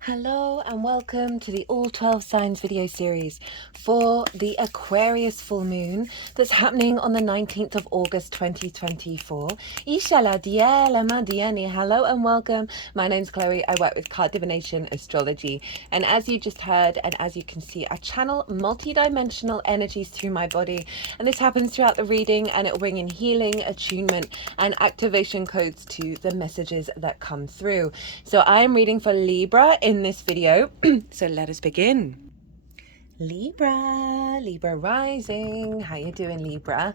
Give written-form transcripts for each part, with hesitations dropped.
Hello and welcome to the All 12 Signs video series for the Aquarius full moon that's happening on the 19th of August 2024. Hello and welcome. My name's Chloe. I work with card divination astrology, and as you just heard and as you can see, I channel multi-dimensional energies through my body, and this happens throughout the reading, and it will bring in healing, attunement and activation codes to the messages that come through. So I am reading for Libra in this video. So let us begin. Libra rising. How you doing, Libra?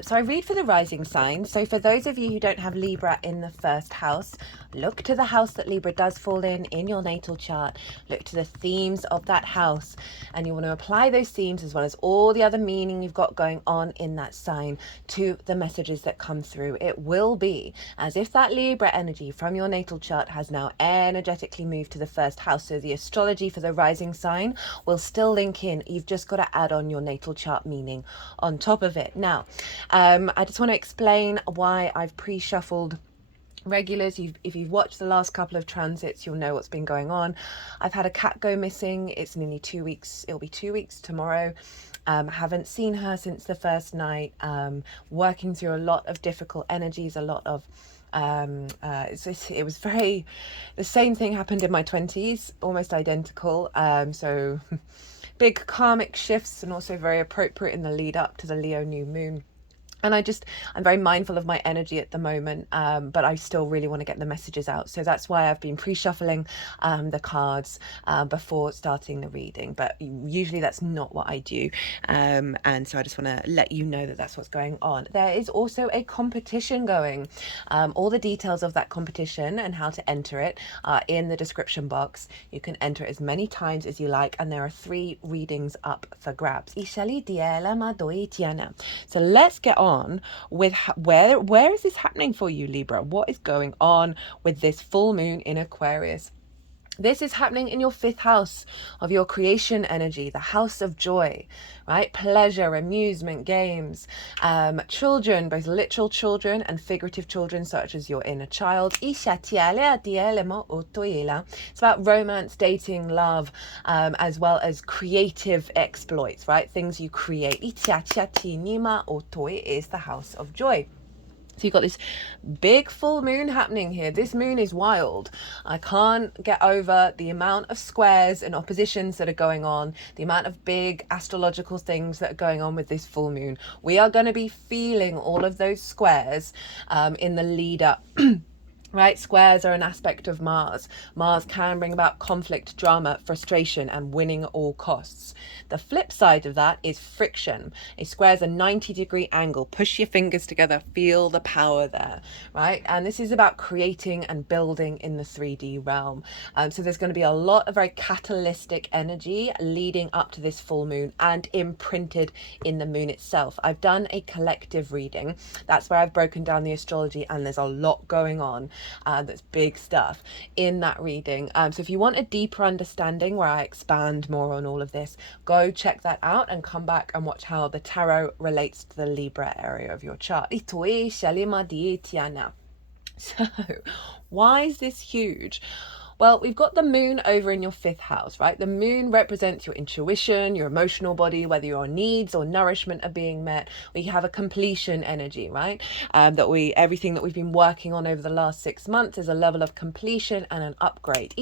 So I read for the rising sign. So for those of you who don't have Libra in the first house, look to the house that Libra does fall in your natal chart. Look to the themes of that house, and you want to apply those themes as well as all the other meaning you've got going on in that sign to the messages that come through. It will be as if that Libra energy from your natal chart has now energetically moved to the first house. So the astrology for the rising sign will still link in. You've just got to add on your natal chart meaning on top of it. Now, I just want to explain why I've pre-shuffled regulars. If you've watched the last couple of transits, you'll know what's been going on. I've had a cat go missing. It's nearly 2 weeks. It'll be 2 weeks tomorrow. Haven't seen her since the first night. Working through a lot of difficult energies, a lot of it was very, the same thing happened in my 20s, almost identical. So big karmic shifts, and also very appropriate in the lead up to the Leo new moon. And I'm very mindful of my energy at the moment, but I still really want to get the messages out. So that's why I've been pre-shuffling the cards before starting the reading. But usually that's not what I do. And so I just want to let you know that that's what's going on. There is also a competition going. All the details of that competition and how to enter it are in the description box. You can enter it as many times as you like. And there are 3 readings up for grabs. So let's get on with where is this happening for you, Libra? What is going on with this full moon in Aquarius? This is happening in your 5th house of your creation energy, the house of joy, right? Pleasure, amusement, games, children, both literal children and figurative children, such as your inner child. It's about romance, dating, love, as well as creative exploits, right? Things you create. Is the house of joy. So you've got this big full moon happening here. This moon is wild. I can't get over the amount of squares and oppositions that are going on, the amount of big astrological things that are going on with this full moon. We are going to be feeling all of those squares in the lead up. Right, squares are an aspect of Mars. Mars can bring about conflict, drama, frustration, and winning at all costs. The flip side of that is friction. A square is a 90-degree angle. Push your fingers together, feel the power there, right? And this is about creating and building in the 3D realm. So there's going to be a lot of very catalytic energy leading up to this full moon and imprinted in the moon itself. I've done a collective reading. That's where I've broken down the astrology, and there's a lot going on. That's big stuff in that reading. So if you want a deeper understanding where I expand more on all of this, go check that out and come back and watch how the tarot relates to the Libra area of your chart. So why is this huge? Well, we've got the moon over in your 5th house, right? The moon represents your intuition, your emotional body, whether your needs or nourishment are being met. We have a completion energy, right? Everything that we've been working on over the last 6 months is a level of completion and an upgrade.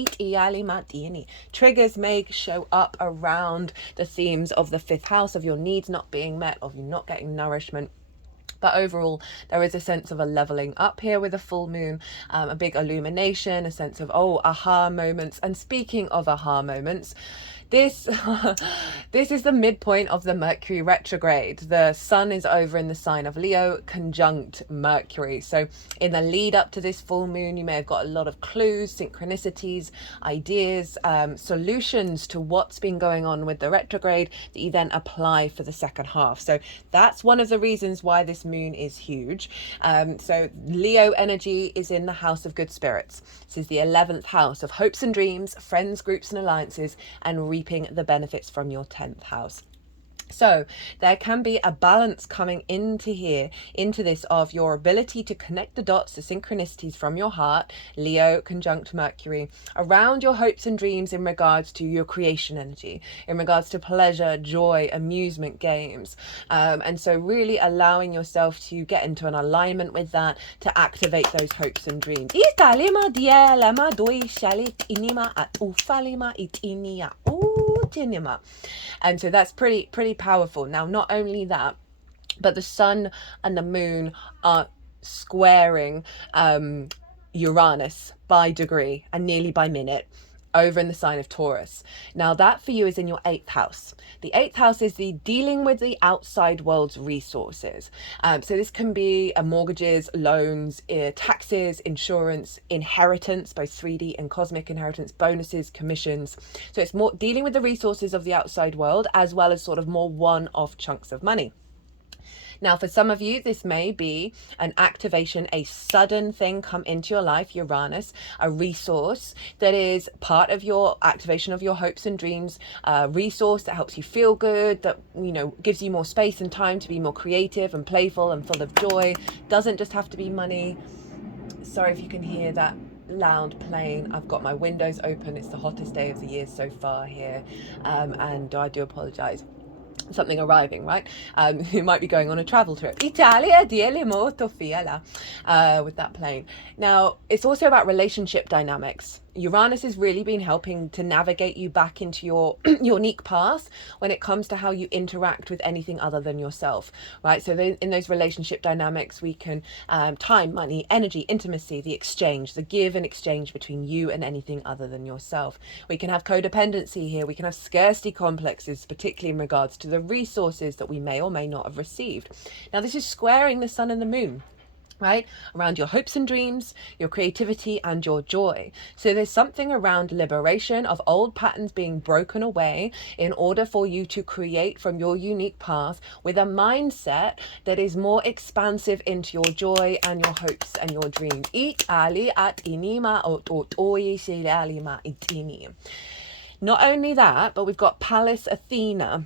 Triggers may show up around the themes of the 5th house, of your needs not being met, of you not getting nourishment. But overall, there is a sense of a leveling up here with a full moon, a big illumination, a sense of, aha moments. And speaking of aha moments, this is the midpoint of the Mercury retrograde. The sun is over in the sign of Leo, conjunct Mercury. So in the lead up to this full moon, you may have got a lot of clues, synchronicities, ideas, solutions to what's been going on with the retrograde that you then apply for the second half. So that's one of the reasons why this moon is huge. So Leo energy is in the house of good spirits. This is the 11th house of hopes and dreams, friends, groups and alliances, and reaping the benefits from your 10th house. So there can be a balance coming into here, into this, of your ability to connect the dots, the synchronicities from your heart, Leo conjunct Mercury, around your hopes and dreams in regards to your creation energy, in regards to pleasure, joy, amusement, games. And so really allowing yourself to get into an alignment with that, to activate those hopes and dreams. And so that's pretty powerful. Now, not only that, but the sun and the moon are squaring Uranus by degree and nearly by minute over in the sign of Taurus. Now that for you is in your 8th house. The 8th house is the dealing with the outside world's resources. So this can be mortgages, loans, taxes, insurance, inheritance, both 3D and cosmic inheritance, bonuses, commissions. So it's more dealing with the resources of the outside world, as well as sort of more one-off chunks of money. Now, for some of you, this may be an activation, a sudden thing come into your life, Uranus, a resource that is part of your activation of your hopes and dreams, a resource that helps you feel good, that, you know, gives you more space and time to be more creative and playful and full of joy. Doesn't just have to be money. Sorry if you can hear that loud plane. I've got my windows open. It's the hottest day of the year so far here, and I do apologize. Something arriving, right? Who might be going on a travel trip. Italia, diele molto fiera, with that plane. Now, it's also about relationship dynamics. Uranus has really been helping to navigate you back into your unique path when it comes to how you interact with anything other than yourself, right? So in those relationship dynamics, we can time, money, energy, intimacy, the exchange, the give and exchange between you and anything other than yourself. We can have codependency here. We can have scarcity complexes, particularly in regards to the resources that we may or may not have received. Now, this is squaring the sun and the moon, right? Around your hopes and dreams, your creativity, and your joy. So there's something around liberation of old patterns being broken away in order for you to create from your unique path with a mindset that is more expansive into your joy and your hopes and your dreams. Not only that, but we've got Pallas Athena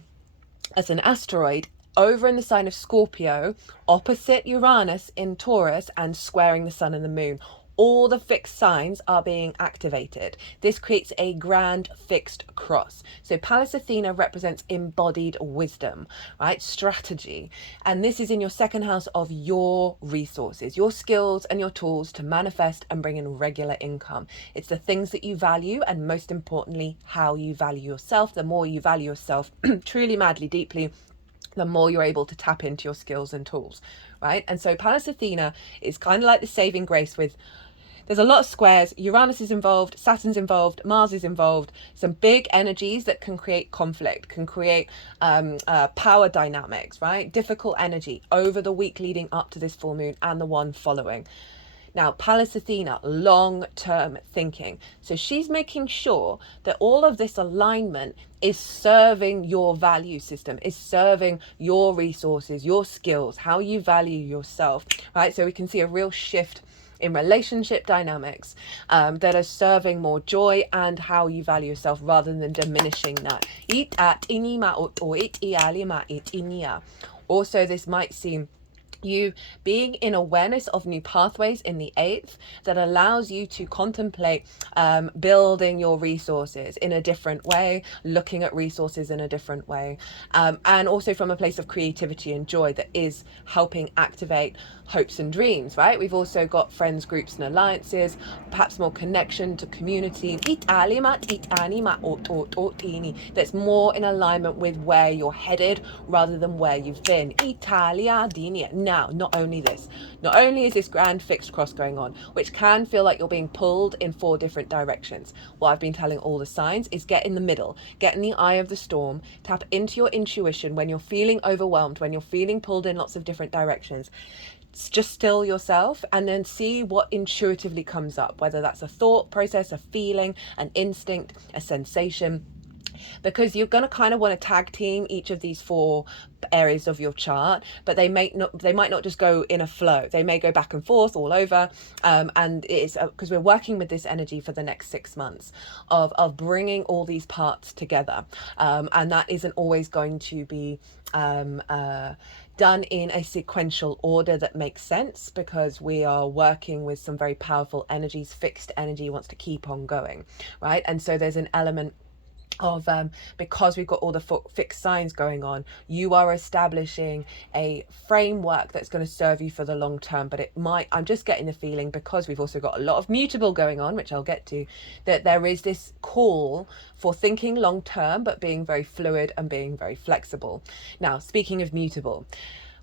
as an asteroid over in the sign of Scorpio, opposite Uranus in Taurus, and squaring the sun and the moon. All the fixed signs are being activated. This creates a grand fixed cross. So Pallas Athena represents embodied wisdom, right? Strategy. And this is in your 2nd house of your resources, your skills and your tools to manifest and bring in regular income. It's the things that you value, and most importantly, how you value yourself. The more you value yourself truly, madly, deeply, the more you're able to tap into your skills and tools, right? And so Pallas Athena is kind of like the saving grace with, there's a lot of squares. Uranus is involved, Saturn's involved, Mars is involved. Some big energies that can create conflict, can create power dynamics, right? Difficult energy over the week leading up to this full moon and the one following. Now, Pallas Athena, long-term thinking. So she's making sure that all of this alignment is serving your value system, is serving your resources, your skills, how you value yourself, right? So we can see a real shift in relationship dynamics that are serving more joy and how you value yourself rather than diminishing that. Also, this might seem you being in awareness of new pathways in the 8th that allows you to contemplate building your resources in a different way, looking at resources in a different way, and also from a place of creativity and joy that is helping activate hopes and dreams, right? We've also got friends, groups and alliances, perhaps more connection to community, that's more in alignment with where you're headed rather than where you've been. Now, not only is this grand fixed cross going on, which can feel like you're being pulled in 4 different directions. What I've been telling all the signs is get in the middle, get in the eye of the storm, tap into your intuition when you're feeling overwhelmed, when you're feeling pulled in lots of different directions. Just still yourself and then see what intuitively comes up, whether that's a thought process, a feeling, an instinct, a sensation. because you're going to kind of want to tag team each of these 4 areas of your chart, but they might not just go in a flow. They may go back and forth all over, and it's because we're working with this energy for the next 6 months of bringing all these parts together, and that isn't always going to be done in a sequential order that makes sense, because we are working with some very powerful energies. Fixed energy wants to keep on going, right? And so there's an element of because we've got all the fixed signs going on, you are establishing a framework that's going to serve you for the long term. But I'm just getting the feeling, because we've also got a lot of mutable going on, which I'll get to, that there is this call for thinking long term but being very fluid and being very flexible. Now, speaking of mutable,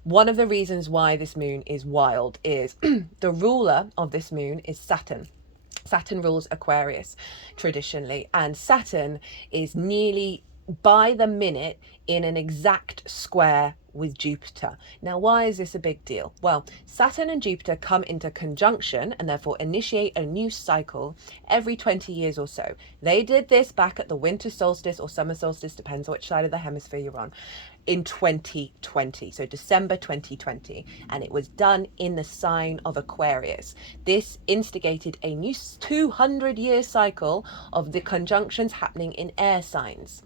one of the reasons why this moon is wild is the ruler of this moon is Saturn. Saturn rules Aquarius traditionally, and Saturn is nearly by the minute in an exact square with Jupiter. Now, why is this a big deal? Well, Saturn and Jupiter come into conjunction and therefore initiate a new cycle every 20 years or so. They did this back at the winter solstice or summer solstice, depends on which side of the hemisphere you're on, in 2020, so December 2020, and it was done in the sign of Aquarius. This instigated a new 200-year cycle of the conjunctions happening in air signs.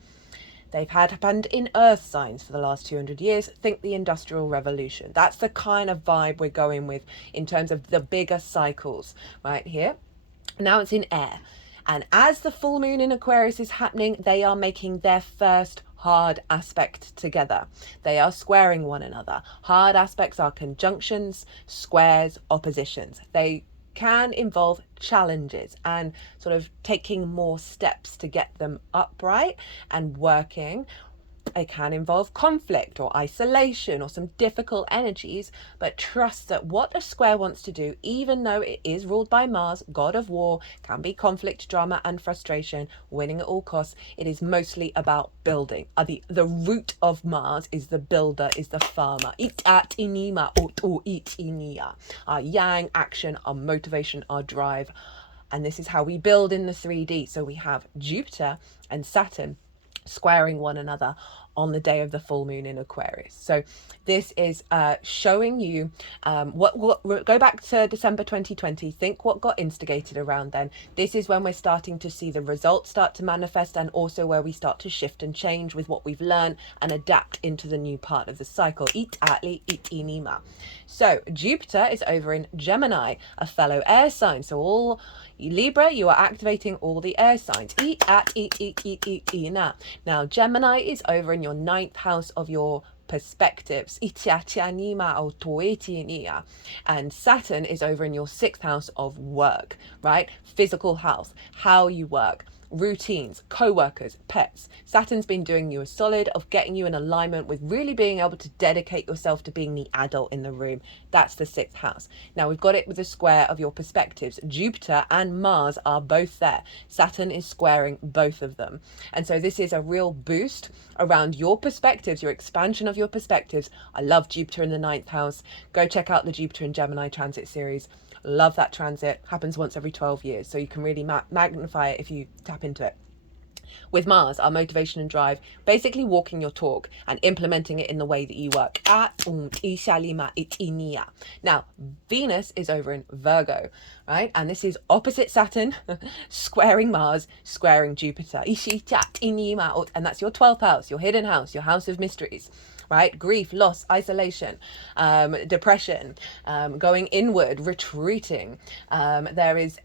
They've happened in earth signs for the last 200 years. Think the Industrial Revolution. That's the kind of vibe we're going with in terms of the bigger cycles right here. Now it's in air. And as the full moon in Aquarius is happening, they are making their first hard aspect together. They are squaring one another. Hard aspects are conjunctions, squares, oppositions. They can involve challenges and sort of taking more steps to get them upright and working. It can involve conflict or isolation or some difficult energies, but trust that what a square wants to do, even though it is ruled by Mars, god of war, can be conflict, drama and frustration, winning at all costs. It is mostly about building. The root of Mars is the builder, is the farmer. Our yang, action, our motivation, our drive. And this is how we build in the 3D. So we have Jupiter and Saturn squaring one another on the day of the full moon in Aquarius. So this is showing you go back to December 2020, think what got instigated around then. This is when we're starting to see the results start to manifest, and also where we start to shift and change with what we've learned and adapt into the new part of the cycle. So Jupiter is over in Gemini, a fellow air sign. So all Libra, you are activating all the air signs. Now Gemini is over in your 9th house of your perspectives, and Saturn is over in your 6th house of work, right? Physical health, how you work, routines, co-workers, pets. Saturn's been doing you a solid of getting you in alignment with really being able to dedicate yourself to being the adult in the room. That's the 6th house. Now we've got it with the square of your perspectives. Jupiter and Mars are both there. Saturn is squaring both of them. And so this is a real boost around your perspectives, your expansion of your perspectives. I love Jupiter in the 9th house. Go check out the Jupiter and Gemini transit series. Love that transit. Happens once every 12 years. So you can really magnify it if you tap into it. With Mars, our motivation and drive, basically walking your talk and implementing it in the way that you work. Now, Venus is over in Virgo, right? And this is opposite Saturn, squaring Mars, squaring Jupiter. And that's your 12th house, your hidden house, your house of mysteries. Right? Grief, loss, isolation, depression, going inward, retreating. There is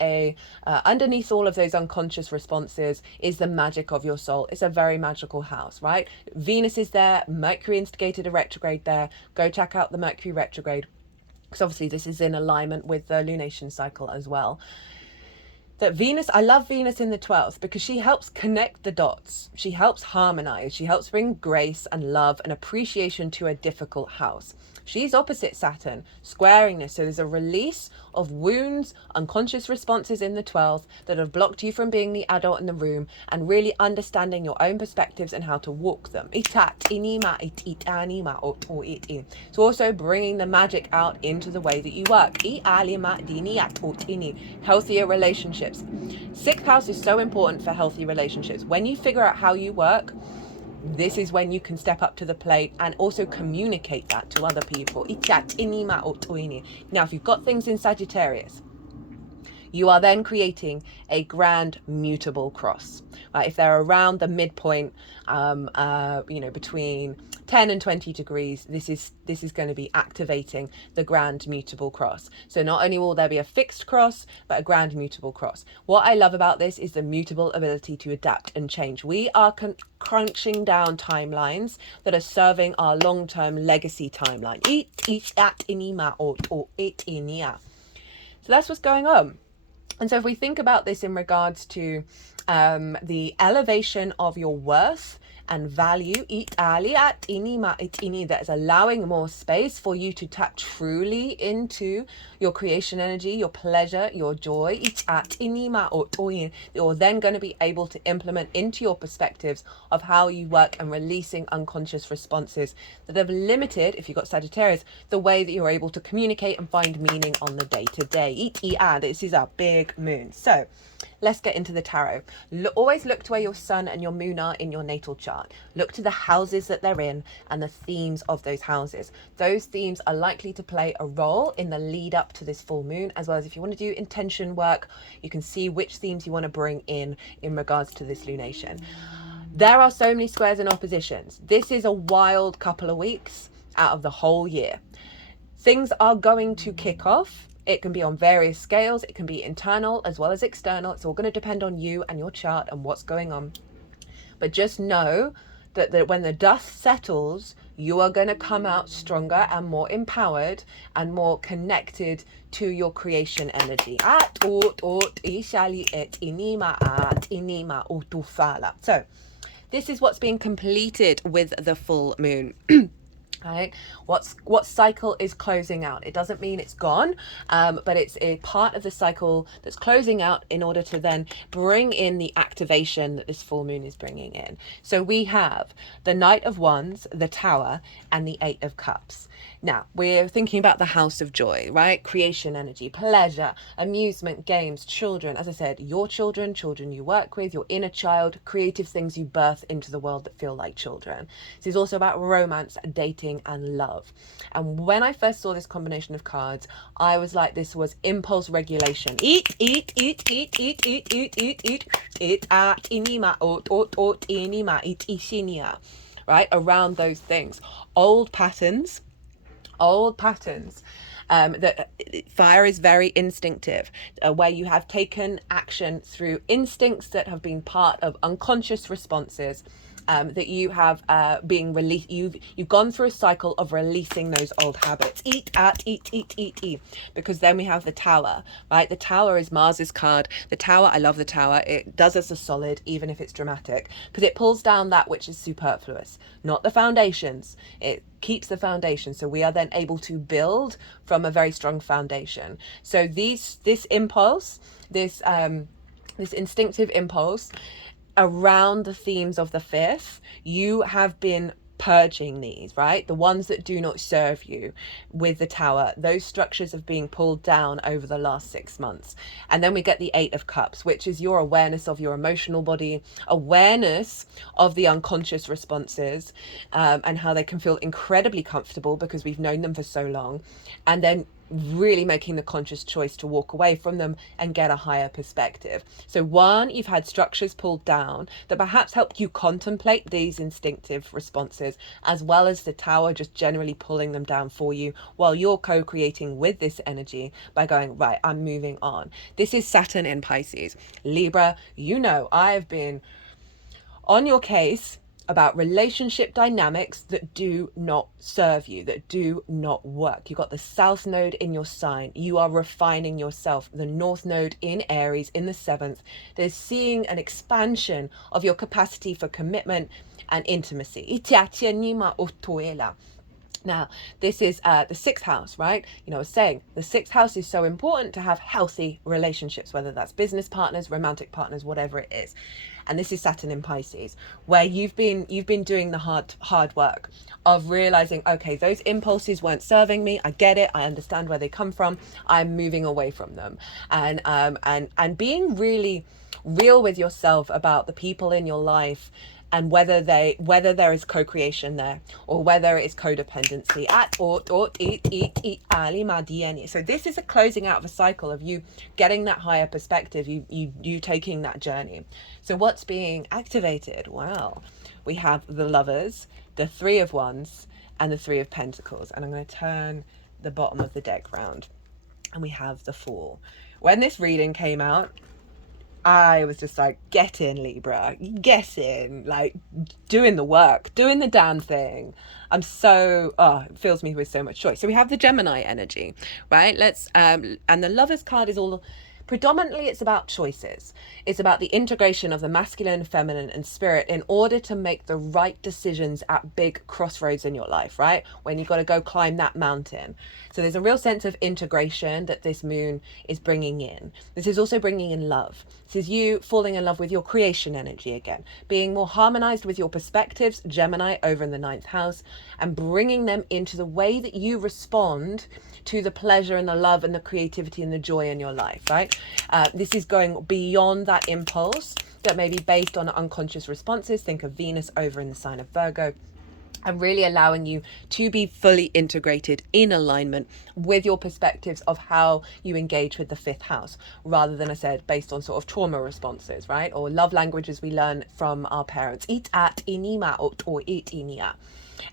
underneath all of those unconscious responses is the magic of your soul. It's a very magical house, right? Venus is there. Mercury instigated a retrograde there. Go check out the Mercury retrograde, because obviously this is in alignment with the lunation cycle as well. That Venus, I love Venus in the 12th because she helps connect the dots. She helps harmonize. She helps bring grace and love and appreciation to a difficult house. She's opposite Saturn, squaring this. So there's a release of wounds, unconscious responses in the 12th that have blocked you from being the adult in the room and really understanding your own perspectives and how to walk them. So also bringing the magic out into the way that you work. Healthier relationships. relationships. 6th house is so important for healthy relationships. When you figure out how you work, this is when you can step up to the plate and also communicate that to other people. Now, if you've got things in Sagittarius, you are then creating a grand mutable cross. Right? If they're around the midpoint, between 10 and 20 degrees, this is going to be activating the grand mutable cross. So not only will there be a fixed cross, but a grand mutable cross. What I love about this is the mutable ability to adapt and change. We are crunching down timelines that are serving our long-term legacy timeline. So that's what's going on. And so if we think about this in regards to the elevation of your worth and value, that is allowing more space for you to tap truly into your creation energy, your pleasure, your joy. You're then going to be able to implement into your perspectives of how you work and releasing unconscious responses that have limited, if you've got Sagittarius, the way that you're able to communicate and find meaning on the day-to-day. This is our big moon. So let's get into the tarot. Always look to where your sun and your moon are in your natal chart. Look to the houses that they're in and the themes of those houses. Those themes are likely to play a role in the lead up to this full moon, as well as if you want to do intention work, you can see which themes you want to bring in regards to this lunation. There are so many squares and oppositions. This is a wild couple of weeks out of the whole year. Things are going to kick off. It can be on various scales. It can be internal as well as external. It's all going to depend on you and your chart and what's going on. But just know that when the dust settles, you are going to come out stronger and more empowered and more connected to your creation energy. So this is what's being completed with the full moon. Right, what cycle is closing out? It doesn't mean it's gone, but it's a part of the cycle that's closing out in order to then bring in the activation that this full moon is bringing in. So we have the Knight of Wands, the Tower, and the Eight of Cups. Now we're thinking about the House of Joy, right? Creation energy, pleasure, amusement, games, children. As I said, your children you work with, your inner child, creative things you birth into the world that feel like children. This is also about romance, dating, and love. And when I first saw this combination of cards, I was like, this was impulse regulation. Right, around those things. Old patterns. That fire is very instinctive, where you have taken action through instincts that have been part of unconscious responses, that you have being released. You've gone through a cycle of releasing those old habits. Eat. Because then we have the Tower, right? The Tower is Mars's card. The Tower, I love the Tower. It does us a solid, even if it's dramatic, because it pulls down that which is superfluous, not the foundations. It keeps the foundation, so we are then able to build from a very strong foundation. So this impulse, this instinctive impulse around the themes of the fifth, you have been purging these, right? The ones that do not serve you with the Tower. Those structures have been pulled down over the last 6 months. And then we get the Eight of Cups, which is your awareness of your emotional body, awareness of the unconscious responses, and how they can feel incredibly comfortable because we've known them for so long. And then really making the conscious choice to walk away from them and get a higher perspective. So one, you've had structures pulled down that perhaps helped you contemplate these instinctive responses, as well as the Tower just generally pulling them down for you while you're co-creating with this energy by going, right, I'm moving on. This is Saturn in Pisces. Libra, I've been on your case about relationship dynamics that do not serve you, that do not work. You've got the South Node in your sign. You are refining yourself. The North Node in Aries in the 7th. There's seeing an expansion of your capacity for commitment and intimacy. Now, this is the sixth house, right? You know, I was saying the sixth house is so important to have healthy relationships, whether that's business partners, romantic partners, whatever it is. And this is Saturn in Pisces, where you've been doing the hard work of realizing, okay, those impulses weren't serving me. I get it. I understand where they come from. I'm moving away from them, and being really real with yourself about the people in your life, and whether there is co-creation there, or whether it is codependency at so this is a closing out of a cycle of you getting that higher perspective, you taking that journey. So what's being activated? Well, we have the Lovers, the Three of Wands, and the Three of Pentacles. And I'm going to turn the bottom of the deck round, and we have the Fool. When this reading came out, I was just like, get in, Libra, get in, like doing the work, doing the damn thing. It fills me with so much joy. So we have the Gemini energy, right? And the Lovers card is all, predominantly it's about choices. It's about the integration of the masculine, feminine, and spirit in order to make the right decisions at big crossroads in your life, right? When you've got to go climb that mountain. So there's a real sense of integration that this moon is bringing in. This is also bringing in love. This is you falling in love with your creation energy again, being more harmonized with your perspectives, Gemini, over in the ninth house, and bringing them into the way that you respond to the pleasure and the love and the creativity and the joy in your life, right? This is going beyond that impulse that may be based on unconscious responses. Think of Venus over in the sign of Virgo, and really allowing you to be fully integrated in alignment with your perspectives of how you engage with the fifth house, rather than, I said, based on sort of trauma responses, right? Or love languages we learn from our parents. Eat at inima or eat inia.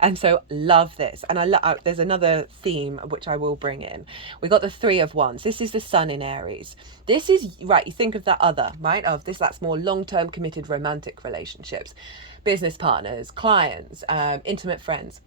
And so love this. And there's another theme which I will bring in. We got the Three of Wands. This is the Sun in Aries. This is, right, you think of that other, right? Of this, that's more long-term committed romantic relationships, business partners, clients, intimate friends.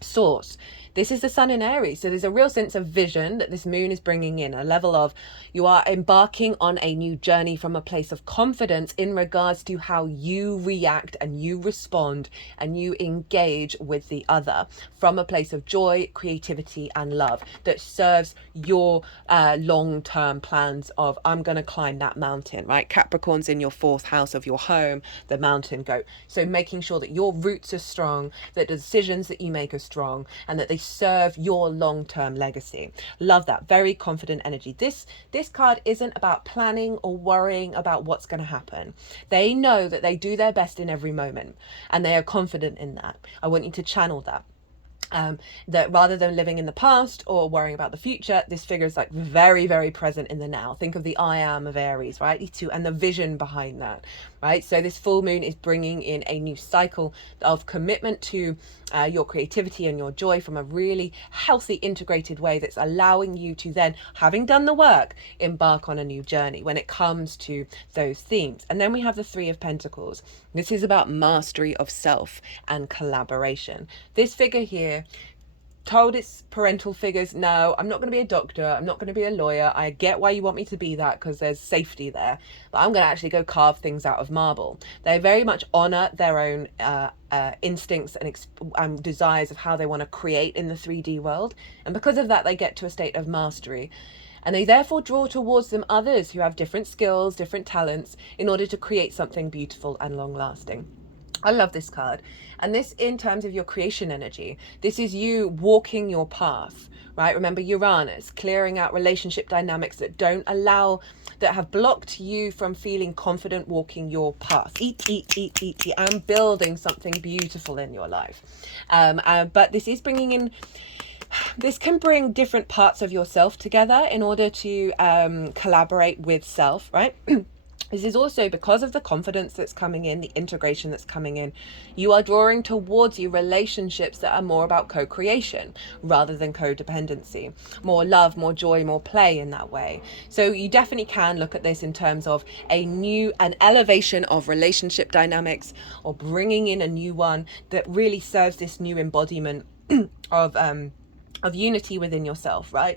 Source. This is the Sun in Aries. So there's a real sense of vision that this moon is bringing in, a level of you are embarking on a new journey from a place of confidence in regards to how you react and you respond and you engage with the other from a place of joy, creativity, and love that serves your long-term plans of, I'm going to climb that mountain, right? Capricorn's in your fourth house of your home, the mountain goat. So making sure that your roots are strong, that the decisions that you make are strong, and that they serve your long-term legacy. Love that. Very confident energy. This card isn't about planning or worrying about what's going to happen. They know that they do their best in every moment, and they are confident in that. I want you to channel that. That rather than living in the past or worrying about the future, this figure is like very, very present in the now. Think of the I am of Aries, right? And the vision behind that, right? So this full moon is bringing in a new cycle of commitment to your creativity and your joy from a really healthy, integrated way that's allowing you to then, having done the work, embark on a new journey when it comes to those themes. And then we have the Three of Pentacles. This is about mastery of self and collaboration. This figure here told its parental figures, no, I'm not going to be a doctor, I'm not going to be a lawyer, I get why you want me to be that because there's safety there, but I'm going to actually go carve things out of marble. They very much honor their own instincts and desires of how they want to create in the 3D world, and because of that they get to a state of mastery, and they therefore draw towards them others who have different skills, different talents, in order to create something beautiful and long lasting. I love this card. And this, in terms of your creation energy, this is you walking your path, right? Remember Uranus, clearing out relationship dynamics that that have blocked you from feeling confident walking your path. Eat, and building something beautiful in your life. But this is bringing in, this can bring different parts of yourself together in order to collaborate with self, right? This is also because of the confidence that's coming in, the integration that's coming in. You are drawing towards you relationships that are more about co-creation rather than codependency. More love, more joy, more play in that way. So you definitely can look at this in terms of an elevation of relationship dynamics, or bringing in a new one that really serves this new embodiment of of unity within yourself, right?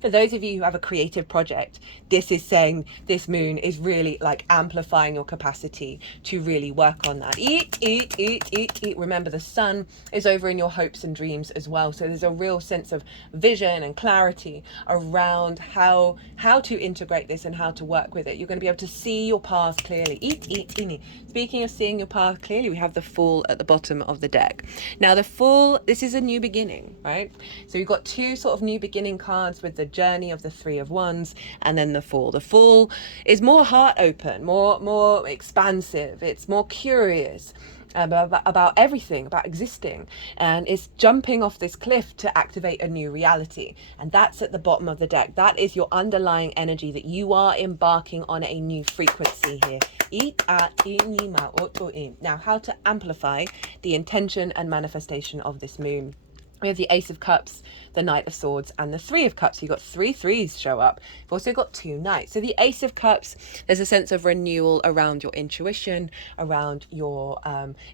For those of you who have a creative project, this is saying this moon is really like amplifying your capacity to really work on that. Remember, the sun is over in your hopes and dreams as well. So there's a real sense of vision and clarity around how to integrate this and how to work with it. You're going to be able to see your path clearly. Speaking of seeing your path clearly, we have the Fool at the bottom of the deck. Now the Fool, this is a new beginning, right? So you've got two sort of new beginning cards with the Journey of the Three of Wands and then the Fool. The Fool is more heart open, more expansive. It's more curious about everything, about existing, and it's jumping off this cliff to activate a new reality. And that's at the bottom of the deck. That is your underlying energy, that you are embarking on a new frequency here. Now, how to amplify the intention and manifestation of this moon. We have the Ace of Cups, the Knight of Swords, and the Three of Cups. You've got 3 threes show up. You've also got 2 knights. So the Ace of Cups, there's a sense of renewal around your intuition, around your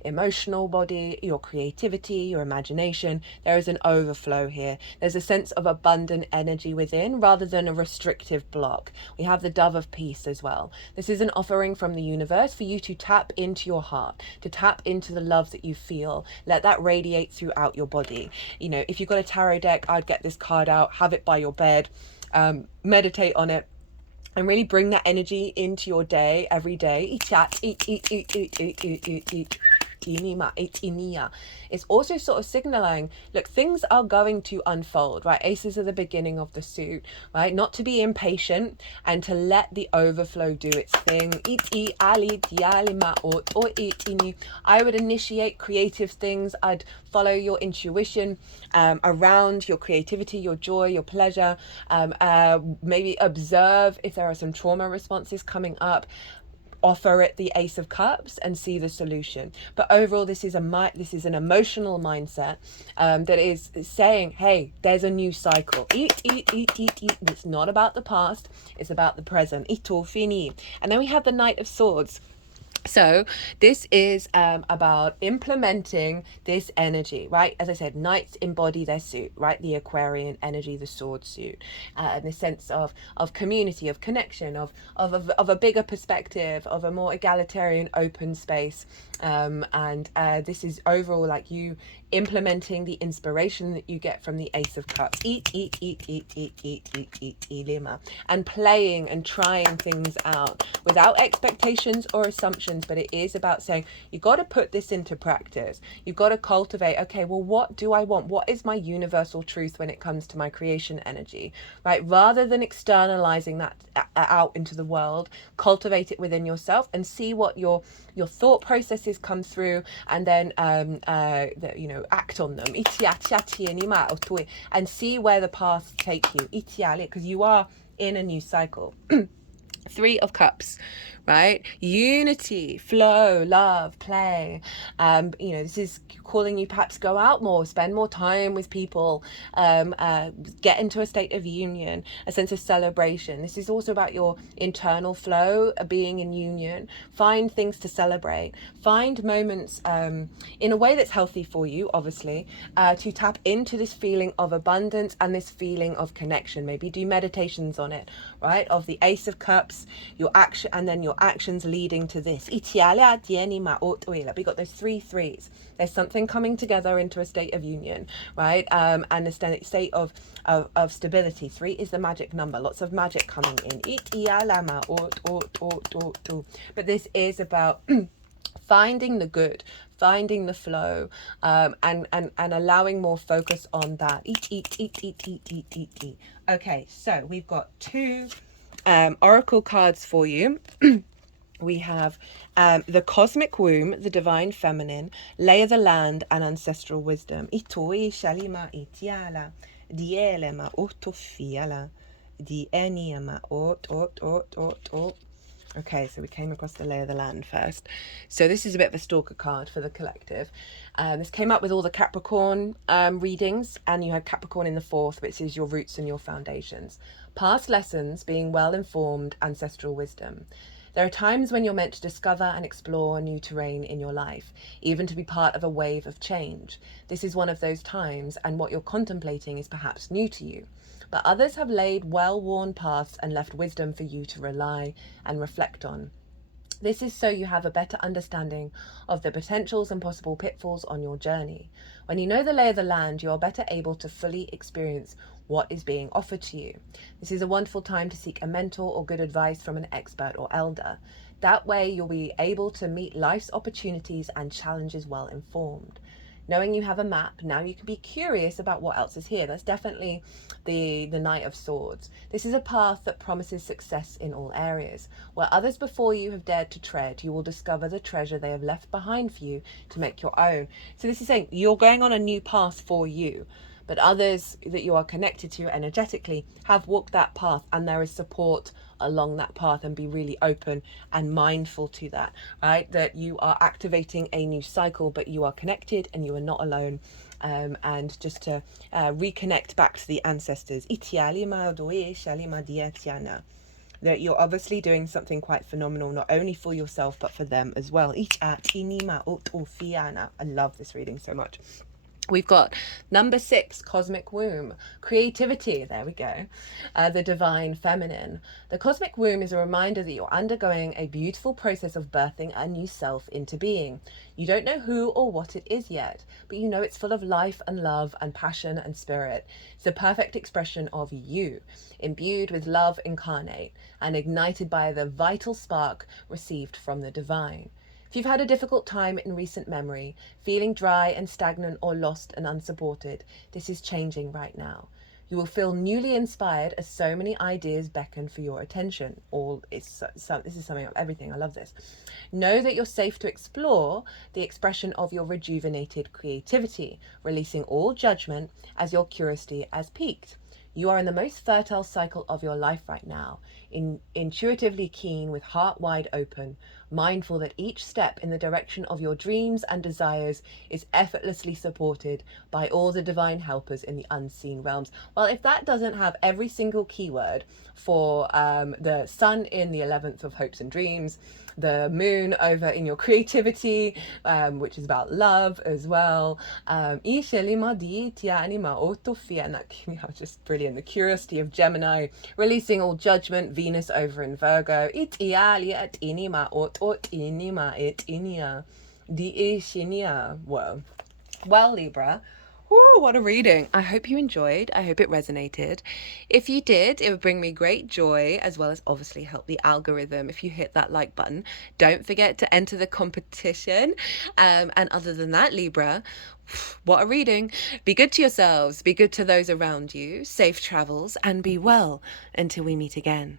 emotional body, your creativity, your imagination. There is an overflow here. There's a sense of abundant energy within rather than a restrictive block. We have the Dove of Peace as well. This is an offering from the universe for you to tap into your heart, to tap into the love that you feel. Let that radiate throughout your body. You know, if you've got a tarot deck, I'd get this card out, have it by your bed, meditate on it, and really bring that energy into your day every day. It's also sort of signaling, look, things are going to unfold, right? Aces are the beginning of the suit, right? Not to be impatient and to let the overflow do its thing. I would initiate creative things. I'd follow your intuition around your creativity, your joy, your pleasure. Maybe observe if there are some trauma responses coming up. Offer it the Ace of Cups and see the solution. But overall, this is an emotional mindset that is saying, hey, there's a new cycle. It's not about the past, it's about the present. And then we have the Knight of Swords. So this is about implementing this energy, right? As I said, knights embody their suit, right? The Aquarian energy, the sword suit, and the sense of community, of connection, of a bigger perspective, of a more egalitarian, open space. And this is overall like you implementing the inspiration that you get from the Ace of Cups. And playing and trying things out without expectations or assumptions. But it is about saying, you got to put this into practice. You've got to cultivate, okay, well, what do I want? What is my universal truth when it comes to my creation energy, right? Rather than externalizing that out into the world, cultivate it within yourself and see what your thought processes come through, and then act on them and see where the paths take you, because you are in a new cycle. 3 of Cups, right? Unity, flow, love, play. This is calling you perhaps go out more, spend more time with people, get into a state of union, a sense of celebration. This is also about your internal flow, being in union. Find things to celebrate. Find moments in a way that's healthy for you, obviously, to tap into this feeling of abundance and this feeling of connection. Maybe do meditations on it, right? Of the Ace of Cups, your action, and then your actions leading to this. We got those 3 threes. There's something coming together into a state of union, right? And a state of stability. 3 is the magic number. Lots of magic coming in. But this is about finding the good, finding the flow, and allowing more focus on that. Okay, so we've got 2 oracle cards for you. We have the Cosmic Womb, the Divine Feminine, Lay of the Land, and Ancestral Wisdom. Okay, so we came across the Lay of the Land first. So this is a bit of a stalker card for the collective. This came up with all the Capricorn readings, and you had Capricorn in the 4th, which is your roots and your foundations. Past lessons, being well-informed, ancestral wisdom. There are times when you're meant to discover and explore new terrain in your life, even to be part of a wave of change. This is one of those times, and what you're contemplating is perhaps new to you. But others have laid well-worn paths and left wisdom for you to rely and reflect on. This is so you have a better understanding of the potentials and possible pitfalls on your journey. When you know the lay of the land, you are better able to fully experience what is being offered to you. This is a wonderful time to seek a mentor or good advice from an expert or elder. That way, you'll be able to meet life's opportunities and challenges well informed. Knowing you have a map, now you can be curious about what else is here. That's definitely the Knight of Swords. This is a path that promises success in all areas. Where others before you have dared to tread, you will discover the treasure they have left behind for you to make your own. So this is saying you're going on a new path for you, but others that you are connected to energetically have walked that path, and there is support along that path. And be really open and mindful to that, right? That you are activating a new cycle, but you are connected and you are not alone. And just to reconnect back to the ancestors, that you're obviously doing something quite phenomenal, not only for yourself but for them as well. I love this reading so much. We've got number 6, cosmic womb, creativity. There we go. The divine feminine. The cosmic womb is a reminder that you're undergoing a beautiful process of birthing a new self into being. You don't know who or what it is yet, but you know it's full of life and love and passion and spirit. It's the perfect expression of you, imbued with love incarnate and ignited by the vital spark received from the divine. If you've had a difficult time in recent memory, feeling dry and stagnant or lost and unsupported, this is changing right now. You will feel newly inspired as so many ideas beckon for your attention. This is summing up everything. I love this. Know that you're safe to explore the expression of your rejuvenated creativity, releasing all judgment as your curiosity has peaked. You are in the most fertile cycle of your life right now, intuitively keen with heart wide open, mindful that each step in the direction of your dreams and desires is effortlessly supported by all the divine helpers in the unseen realms. Well, if that doesn't have every single keyword for the sun in the 11th of hopes and dreams, the moon over in your creativity, which is about love as well. And that just brilliant. The curiosity of Gemini, releasing all judgment, Venus over in Virgo. Well, Libra. Woo, what a reading. I hope you enjoyed. I hope it resonated. If you did, it would bring me great joy, as well as obviously help the algorithm if you hit that like button. Don't forget to enter the competition. And other than that, Libra, what a reading. Be good to yourselves. Be good to those around you. Safe travels and be well until we meet again.